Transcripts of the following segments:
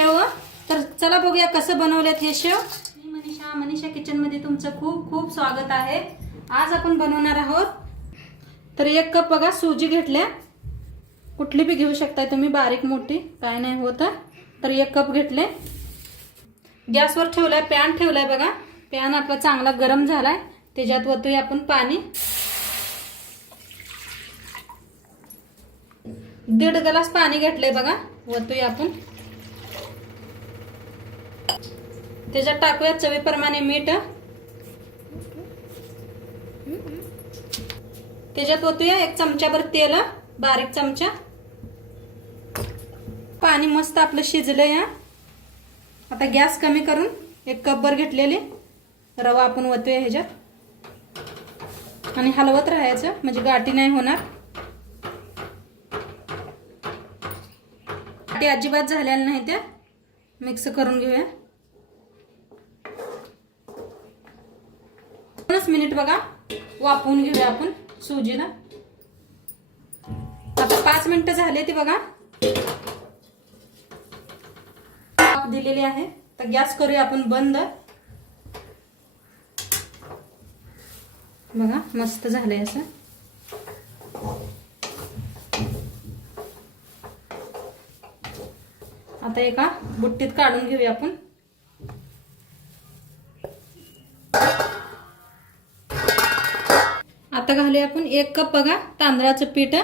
चला बघूया कसं बनवलेत हे शेव. मी मनीषा मनीषा किचनमध्ये तुमचं खूप खूप स्वागत आहे. आज आपण बनवणार आहोत. तर एक कप बघा सुजी घेतल्या. कुठली बी घेऊ शकताय तुम्ही बारीक मोठी काय नाही होत तर एक कप घेतले. गॅसवर ठेवलाय पॅन ठेवलाय बघा. पॅन आपला चांगला गरम झालाय. त्याच्यात वतूय आपण पाणी. दीड ग्लास पाणी घेतलंय बघा. वतूया आपण. त्याच्यात टाकूया चवीप्रमाणे मीठ. त्याच्यात ओतूया एक चमच्याभर तेल बारीक चमचा. पाणी मस्त आपलं शिजलं या आता गॅस कमी करून एक कपभर घेतलेली. रवा आपण ओतूया ह्याच्यात. आणि हलवत राहायचं म्हणजे गाठी नाही होणार. गाठी अजिबात झालेल्या नाही त्या मिक्स करून घेऊया दोनच मिनिट बघा. वाफवून घेऊया आपण. सुजीला आता पाच मिनिटं झाले ते बघा. दिलेली आहे. तर गॅस करूया आपण बंद. बघा मस्त झालंय असं. आता एका बुट्टीत काढून घेऊया आपण. घालूया आपण एक कप बघा तांदळाचं पीठ.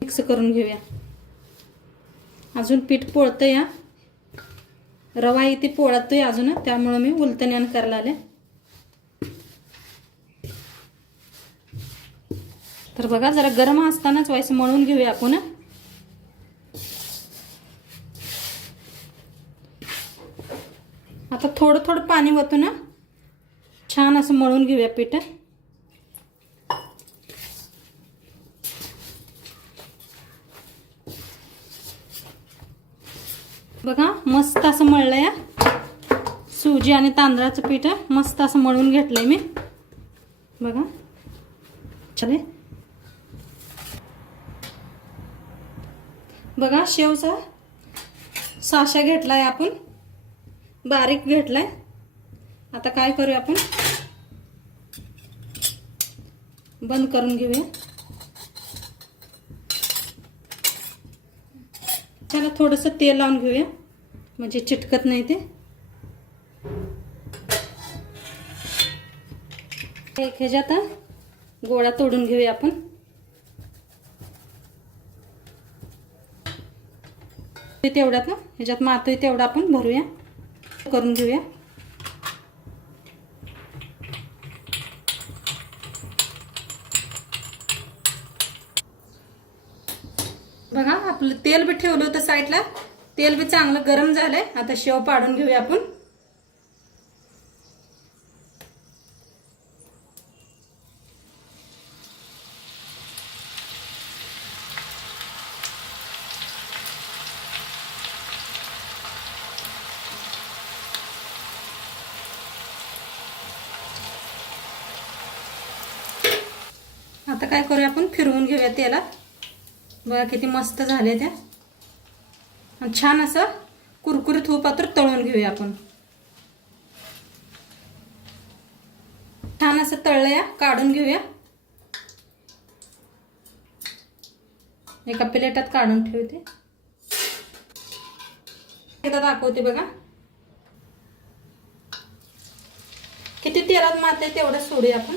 मिक्स करून घेऊया. अजून पीठ पोळतं या रवा इथे पोळतोय अजून त्यामुळं मी उलतण्यान करायला आले. तर बघा जरा गरम असतानाच वाईस मळून घेऊया आपण आता थोडं थोडं पाणी होतं ना असं मळून घेऊया पीठ. बघा मस्त असं मळलंय. सुजी आणि तांदळाचं पीठ मस्त असं मळून घेतलंय मी. बघा. चले बघा शेवचा साशा घेतलाय आपण. बारीक घेतलाय. आता काय करूया आपण? बंद करून घेऊया. त्याला थोडंसं तेल लावून घेऊया. म्हणजे चिटकत नाही ते. एक ह्याच्यात गोळा तोडून घेऊया आपण. तेवढ्यात ना ह्याच्यात मातोय तेवढा आपण भरूया. करून घेऊया. तेल बी ठेवलं होतं साईडला. तेल बी चांगलं गरम झालंय. आता शेव पाडून घेऊया आपण. आता काय करूया आपण? फिरवून घेऊया तेलात. बघा किती मस्त झाले त्या. छान असं कुरकुरीत होऊ पात्र तळून घेऊया आपण. छान असं तळलंया काढून घेऊया. एका प्लेटात काढून ठेवते. एकदा दाखवते बघा. किती तेलात माते तेवढं सोडूया आपण.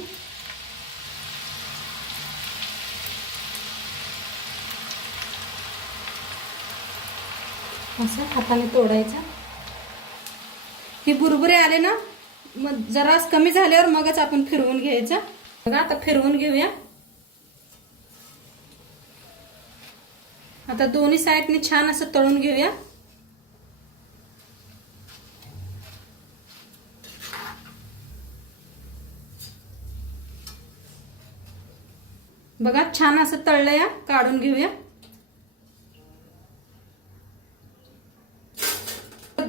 असं हाताने तोडायचं. हे बुरबुरे आले ना मग जरा कमी झाल्यावर मगच आपण फिरवून घ्यायचं. बघा आता फिरवून घेऊया. आता दोन्ही साईडनी छान असं तळून घेऊया. बघा छान असं तळलं या काढून घेऊया.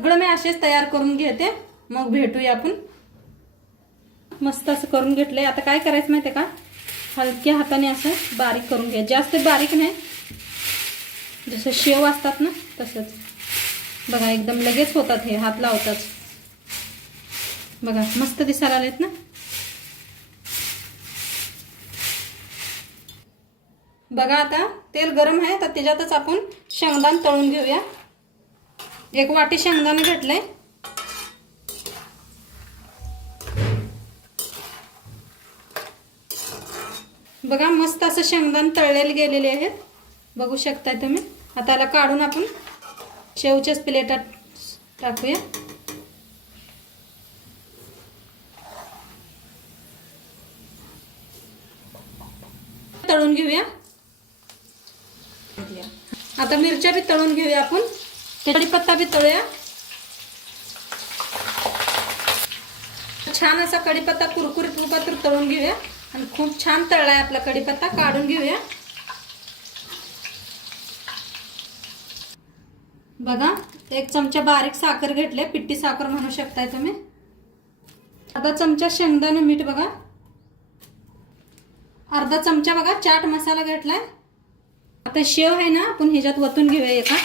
सगळं मी असेच तयार करून घेते. मग भेटूया आपण. मस्त असं करून घेतलंय. आता काय करायचं माहिती का? हलक्या हाताने असं बारीक करून घ्या. जास्त बारीक नाही. जसं शेव असतात ना तसंच. बघा एकदम लगेच होतात हे. हात लावतात. बघा मस्त दिसायला आलेत ना? बघा आता तेल गरम आहे. तर त्याच्यातच आपण शेंगदाण तळून घेऊया. एक वाटी शेंगदाणे घेतले बघा मस्त असं शेंगदाण तळलेले गेलेले आहेत. बघू शकताय तुम्ही. आता याला काढून आपण शेवच्याच प्लेटात टाकूया. तळून घेऊया. आता मिरच्या बी तळून घेऊया आपण. कढीपत्ता बी तळूया छान असा कढीपत्ता कुरकुरीत उपात्र तळून घेऊया. आणि खूप छान तळलाय आपला कढीपत्ता काढून घेऊया. बघा एक चमचा बारीक साखर घेतले पिट्टी साखर म्हणू शकताय तुम्ही. अर्धा चमचा शेंगदाणे मीठ बघा. अर्धा चमचा बघा चाट मसाला घेतलाय. आता शेव आहे ना आपण ह्याच्यात वतून घेऊया एका.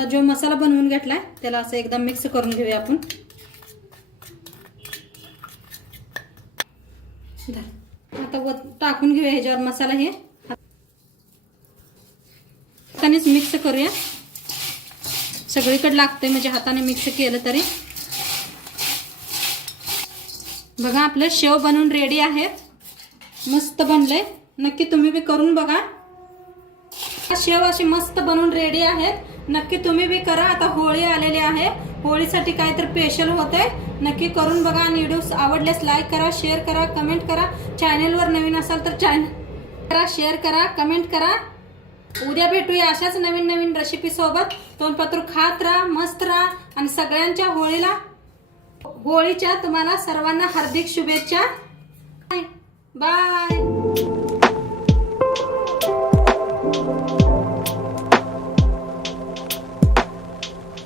जो मसाला बनवून घेतलाय त्याला असं एकदम मिक्स करून घेऊया आपण. आता वत टाकून घेऊया ह्याच्यावर मसाला हे. हातानेच मिक्स करूया. सगळीकडे लागतंय म्हणजे हाताने मिक्स केलं तरी. बघा आपलं शेव बनवून रेडी आहेत. मस्त बनलंय. नक्की तुम्ही बी करून बघा. शेव अशी मस्त बनवून रेडी आहेत. नक्की तुम्ही बी करा. आता होळी आलेली आहे. होळीसाठी काहीतरी स्पेशल होते नक्की करून बघा आणि व्हिडिओ आवडल्यास लाईक करा शेअर करा कमेंट करा. चॅनेलवर नवीन असाल तर चॅनल करा शेअर करा कमेंट करा. उद्या भेटूया अशाच नवीन नवीन रेसिपीसोबत तोंडपत्र खात राहा मस्त राहा. आणि सगळ्यांच्या होळीला होळीच्या तुम्हाला सर्वांना हार्दिक शुभेच्छा. बाय